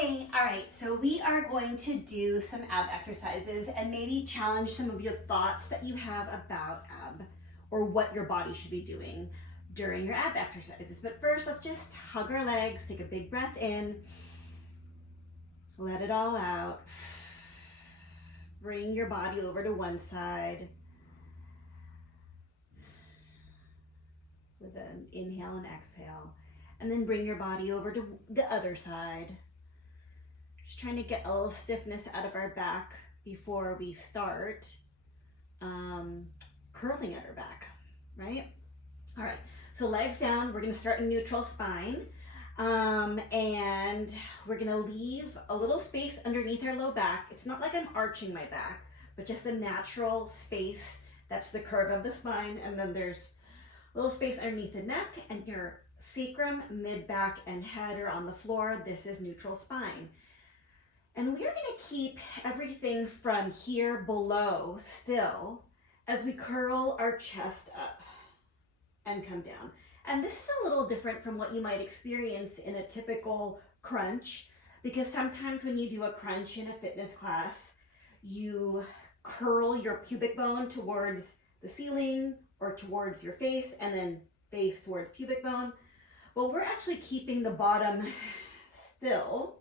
Hey, all right, so we are going to do some ab exercises and maybe challenge some of your thoughts that you have about ab or what your body should be doing during your ab exercises. But first, let's just hug our legs, take a big breath in, let it all out. Bring your body over to one side with an inhale and exhale, and then bring your body over to the other side. Just trying to get a little stiffness out of our back before we start curling at our back, right? All right, so legs down, we're gonna start in neutral spine. And we're gonna leave a little space underneath our low back. It's not like I'm arching my back, but just a natural space. That's the curve of the spine. And then there's a little space underneath the neck, and your sacrum, mid-back, and head are on the floor. This is neutral spine. And we're gonna keep everything from here below still as we curl our chest up and come down. And this is a little different from what you might experience in a typical crunch, because sometimes when you do a crunch in a fitness class, you curl your pubic bone towards the ceiling or towards your face and then face towards pubic bone. Well, we're actually keeping the bottom still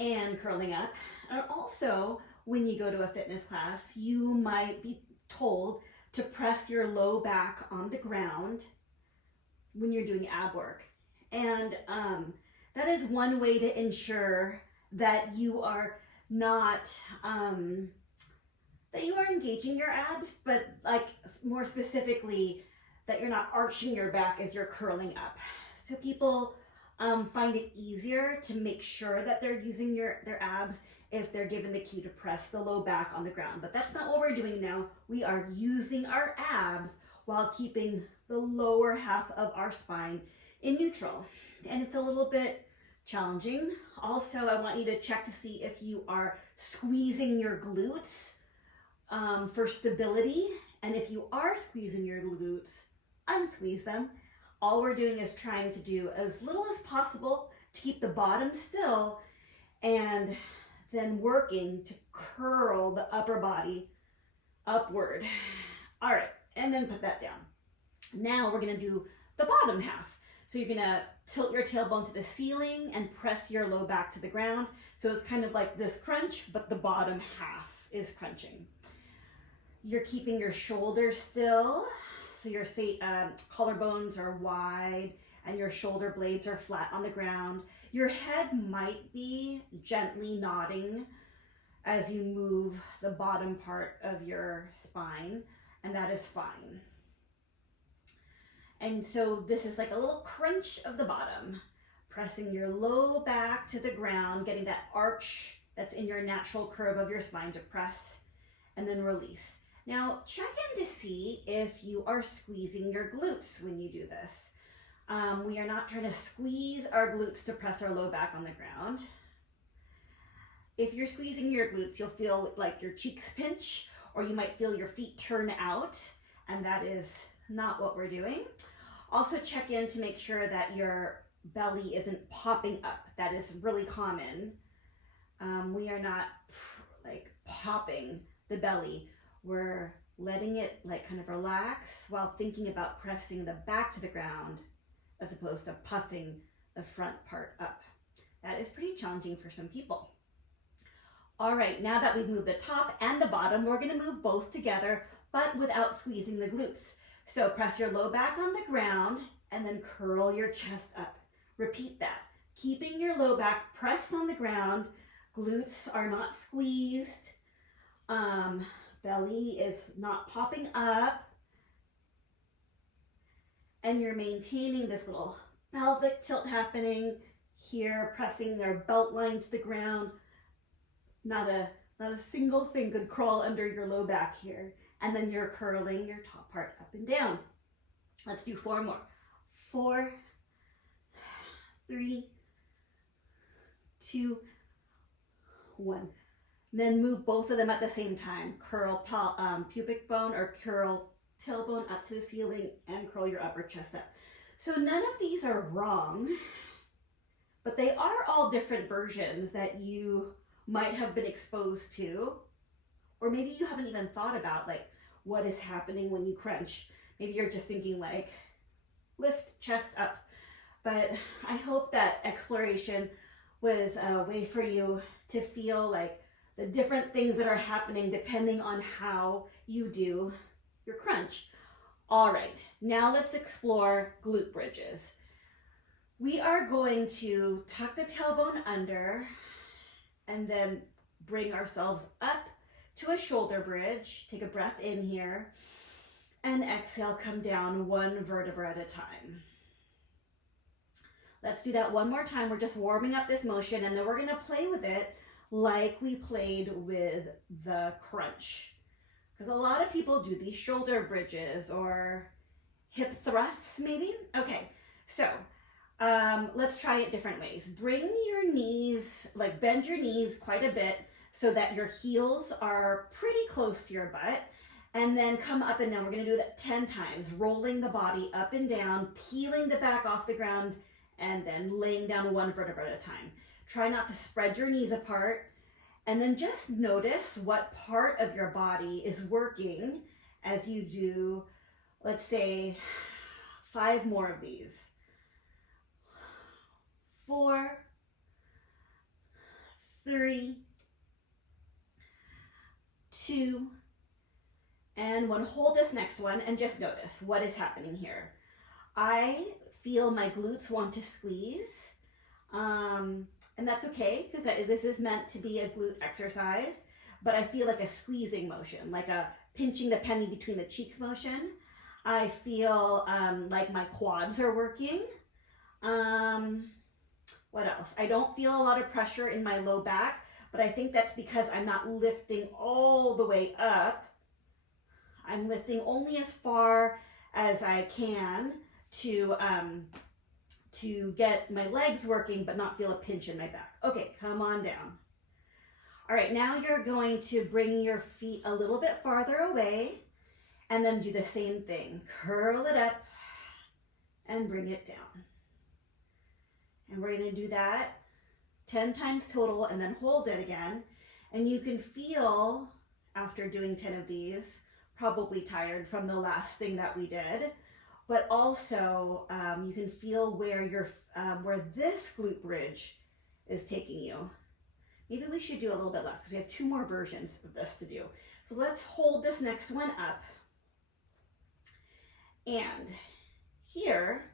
and curling up. And also, when you go to a fitness class, you might be told to press your low back on the ground when you're doing ab work. And that is one way to ensure that you are not, that you are engaging your abs, but like more specifically, that you're not arching your back as you're curling up. So people find it easier to make sure that they're using their abs if they're given the cue to press the low back on the ground. But that's not what we're doing now. We are using our abs while keeping the lower half of our spine in neutral. And it's a little bit challenging. Also, I want you to check to see if you are squeezing your glutes for stability. And if you are squeezing your glutes, unsqueeze them. All we're doing is trying to do as little as possible to keep the bottom still, and then working to curl the upper body upward. All right, and then put that down. Now we're gonna do the bottom half. So you're gonna tilt your tailbone to the ceiling and press your low back to the ground. So it's kind of like this crunch, but the bottom half is crunching. You're keeping your shoulders still. So your collarbones are wide and your shoulder blades are flat on the ground. Your head might be gently nodding as you move the bottom part of your spine, and that is fine. And so this is like a little crunch of the bottom, pressing your low back to the ground, getting that arch that's in your natural curve of your spine to press and then release. Now, check in to see if you are squeezing your glutes when you do this. We are not trying to squeeze our glutes to press our low back on the ground. If you're squeezing your glutes, you'll feel like your cheeks pinch, or you might feel your feet turn out, and that is not what we're doing. Also check in to make sure that your belly isn't popping up. That is really common. We are not like popping the belly. We're letting it like kind of relax while thinking about pressing the back to the ground as opposed to puffing the front part up. That is pretty challenging for some people. All right, now that we've moved the top and the bottom, we're gonna move both together, but without squeezing the glutes. So press your low back on the ground and then curl your chest up. Repeat that, keeping your low back pressed on the ground. Glutes are not squeezed. Belly is not popping up, and you're maintaining this little pelvic tilt happening here, pressing their belt line to the ground. Not a single thing could crawl under your low back here. And then you're curling your top part up and down. Let's do 4 more. 4, 3, 2, 1. Then move both of them at the same time. Curl pubic bone or curl tailbone up to the ceiling and curl your upper chest up. So none of these are wrong, but they are all all different versions that you might have been exposed to, or maybe you haven't even thought about like what is happening when you crunch. Maybe you're just thinking like lift chest up. But I hope that exploration was a way for you to feel like the different things that are happening depending on how you do your crunch. All right, now let's explore glute bridges. We are going to tuck the tailbone under and then bring ourselves up to a shoulder bridge. Take a breath in here and exhale, come down one vertebra at a time. Let's do that one more time. We're just warming up this motion, and then we're gonna play with it like we played with the crunch. Because a lot of people do these shoulder bridges or hip thrusts maybe. Okay, so let's try it different ways. Bring your knees, like bend your knees quite a bit so that your heels are pretty close to your butt. And then come up and down. We're gonna do that 10 times, rolling the body up and down, peeling the back off the ground, and then laying down one vertebra at a time. Try not to spread your knees apart. And then just notice what part of your body is working as you do, let's say, 5 more of these. 4, 3, 2, and 1. Hold this next one and just notice what is happening here. I feel my glutes want to squeeze, and that's okay because this is meant to be a glute exercise, but I feel like a squeezing motion, like a pinching the penny between the cheeks motion. I feel like my quads are working. What else? I don't feel a lot of pressure in my low back, but I think that's because I'm not lifting all the way up. I'm lifting only as far as I can to get my legs working, but not feel a pinch in my back. Okay, come on down. All right, now you're going to bring your feet a little bit farther away and then do the same thing. Curl it up and bring it down. And we're gonna do that 10 times total and then hold it again. And you can feel, after doing 10 of these, probably tired from the last thing that we did, but also you can feel where where this glute bridge is taking you. Maybe we should do a little bit less because we have 2 more versions of this to do. So let's hold this next one up. And here,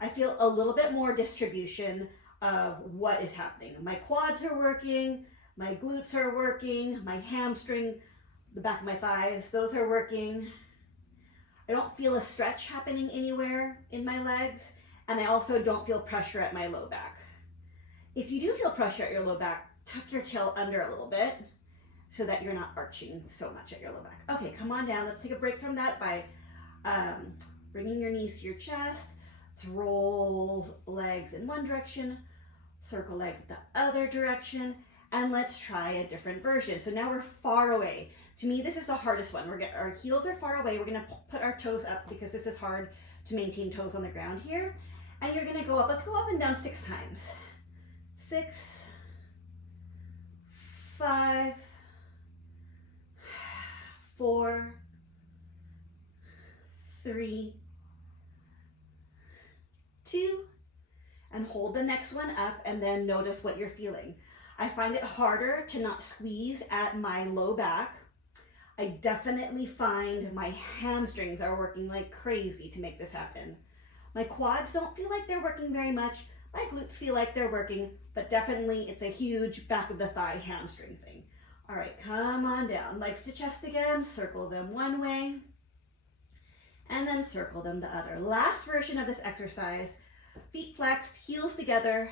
I feel a little bit more distribution of what is happening. My quads are working, my glutes are working, my hamstring, the back of my thighs, those are working. I don't feel a stretch happening anywhere in my legs, and I also don't feel pressure at my low back. If you do feel pressure at your low back, tuck your tail under a little bit so that you're not arching so much at your low back. Okay, come on down. Let's take a break from that by bringing your knees to your chest. Let's roll legs in one direction, circle legs the other direction, and let's try a different version. So now we're far away. To me, this is the hardest one. Our heels are far away. We're gonna put our toes up because this is hard to maintain toes on the ground here. And you're gonna go up. Let's go up and down 6 times. 6, 5, 4, 3, 2, and hold the next one up and then notice what you're feeling. I find it harder to not squeeze at my low back. I definitely find my hamstrings are working like crazy to make this happen. My quads don't feel like they're working very much. My glutes feel like they're working, but definitely it's a huge back of the thigh hamstring thing. All right, come on down. Legs to chest again, circle them one way, and then circle them the other. Last version of this exercise, feet flexed, heels together,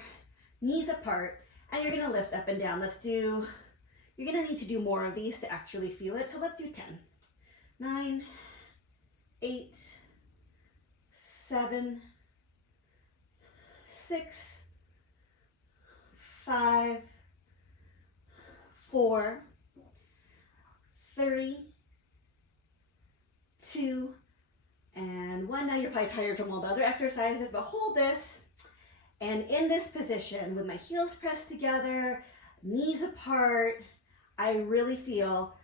knees apart, and you're gonna lift up and down. You're gonna need to do more of these to actually feel it. So let's do 10, 9, 8, 7, 6, 5, 4, 3, 2, and 1. Now you're probably tired from all the other exercises, but hold this And in this position, with my heels pressed together, knees apart, I really feel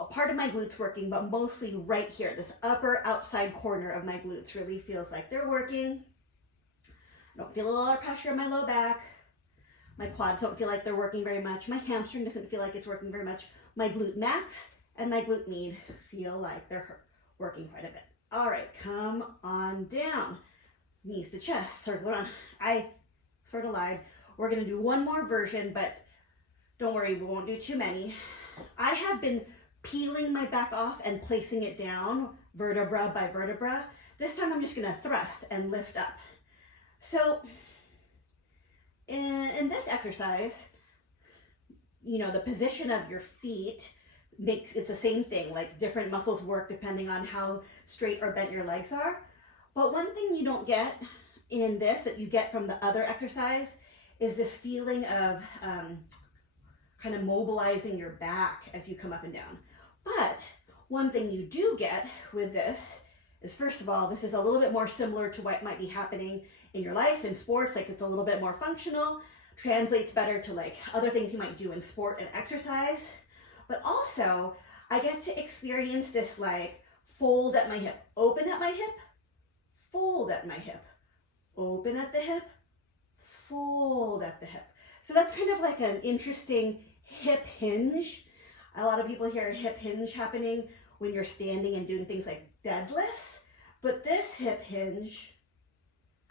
a part of my glutes working, but mostly right here, this upper outside corner of my glutes really feels like they're working. I don't feel a lot of pressure on my low back. My quads don't feel like they're working very much. My hamstring doesn't feel like it's working very much. My glute max and my glute med feel like they're working quite a bit. All right, come on down. Knees to chest, circle around. I sort of lied. We're gonna do one more version, but don't worry, we won't do too many. I have been peeling my back off and placing it down vertebra by vertebra. This time I'm just gonna thrust and lift up. So in this exercise, you know, the position of your feet it's the same thing, like different muscles work depending on how straight or bent your legs are. But one thing you don't get in this that you get from the other exercise is this feeling of kind of mobilizing your back as you come up and down. But one thing you do get with this is, first of all, this is a little bit more similar to what might be happening in your life, in sports. Like, it's a little bit more functional, translates better to like other things you might do in sport and exercise. But also, I get to experience this like fold at my hip, open at my hip, fold at my hip, open at the hip, fold at the hip. So that's kind of like an interesting hip hinge. A lot of people hear a hip hinge happening when you're standing and doing things like deadlifts, but this hip hinge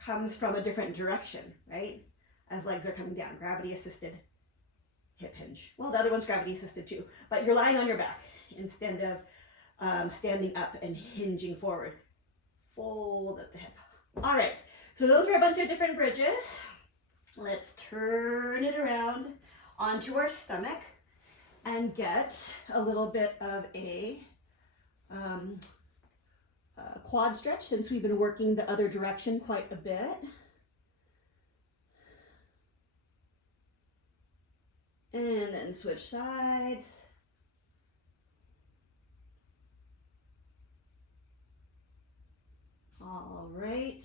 comes from a different direction, right? As legs are coming down, gravity assisted hip hinge. Well, the other one's gravity assisted too, but you're lying on your back instead of standing up and hinging forward. Fold at the hip. All right, so those were a bunch of different bridges. Let's turn it around onto our stomach and get a little bit of a quad stretch, since we've been working the other direction quite a bit. And then switch sides. All right,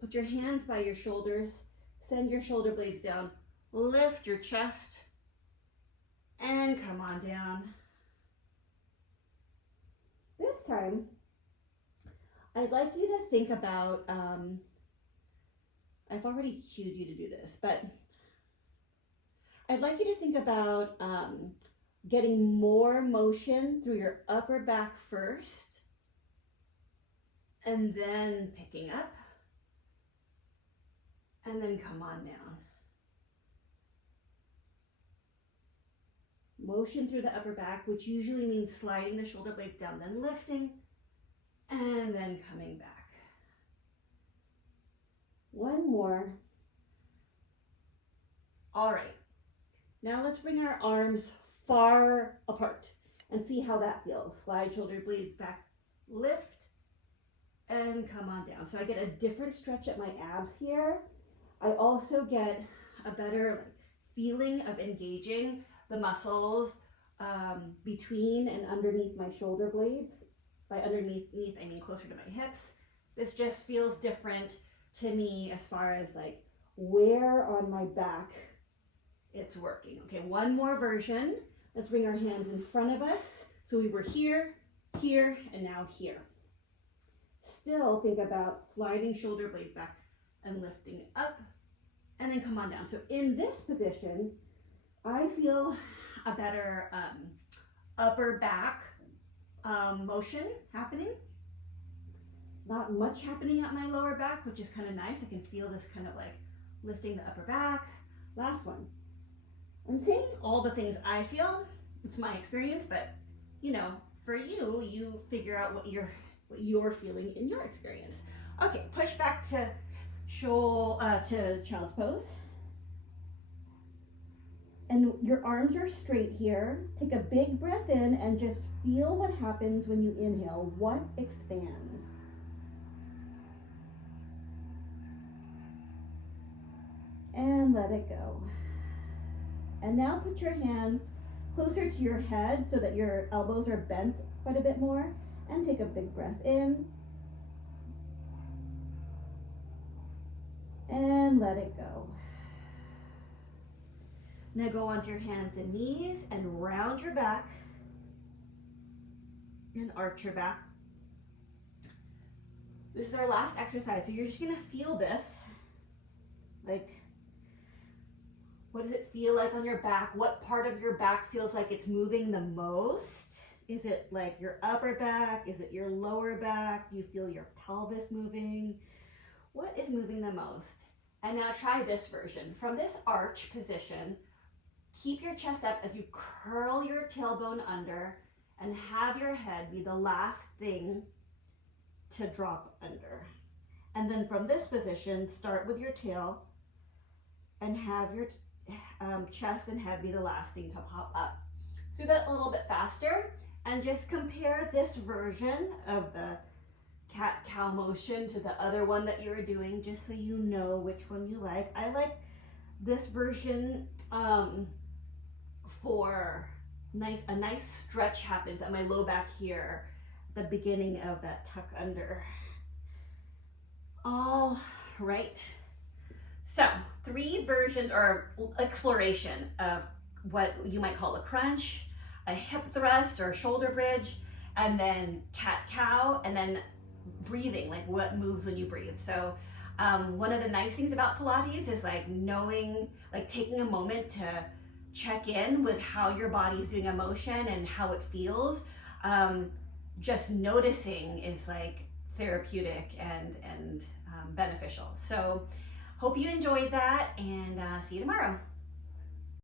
put your hands by your shoulders, send your shoulder blades down, lift your chest, and come on down. This time, I'd like you to think about, I've already cued you to do this, but I'd like you to think about getting more motion through your upper back first, and then picking up, and then come on down. Motion through the upper back, which usually means sliding the shoulder blades down, then lifting, and then coming back. One more. All right. Now let's bring our arms far apart and see how that feels. Slide shoulder blades back, lift, and come on down. So I get a different stretch at my abs here. I also get a better feeling of engaging the muscles between and underneath my shoulder blades. By underneath, I mean closer to my hips. This just feels different to me as far as like where on my back it's working. Okay, one more version. Let's bring our hands in front of us. So we were here, here, and now here. Still think about sliding shoulder blades back and lifting up, and then come on down. So in this position, I feel a better upper back motion happening. Not much happening at my lower back, which is kind of nice. I can feel this kind of like lifting the upper back. Last one. I'm saying all the things I feel. It's my experience, but you know, for you, you figure out what you're feeling in your experience. Okay, push back to child's pose. And your arms are straight here. Take a big breath in and just feel what happens when you inhale. What expands? And let it go. And now put your hands closer to your head so that your elbows are bent quite a bit more. And take a big breath in. and let it go. Now go onto your hands and knees and round your back and arch your back. This is our last exercise, so you're just gonna feel this. Like, what does it feel like on your back? What part of your back feels like it's moving the most? Is it like your upper back? Is it your lower back? Do you feel your pelvis moving? What is moving the most? And now try this version. From this arch position, keep your chest up as you curl your tailbone under and have your head be the last thing to drop under. And then from this position, start with your tail and have your chest and head be the last thing to pop up. So that a little bit faster, and just compare this version of the cat-cow motion to the other one that you were doing, just so you know which one you like. I like this version for a nice stretch happens at my low back here, the beginning of that tuck under. All right. So 3 versions or exploration of what you might call a crunch, a hip thrust or shoulder bridge, and then cat-cow, and then breathing, like what moves when you breathe. So one of the nice things about Pilates is like knowing, like taking a moment to check in with how your body's doing a motion and how it feels. Just noticing is like therapeutic and beneficial. So hope you enjoyed that, and see you tomorrow.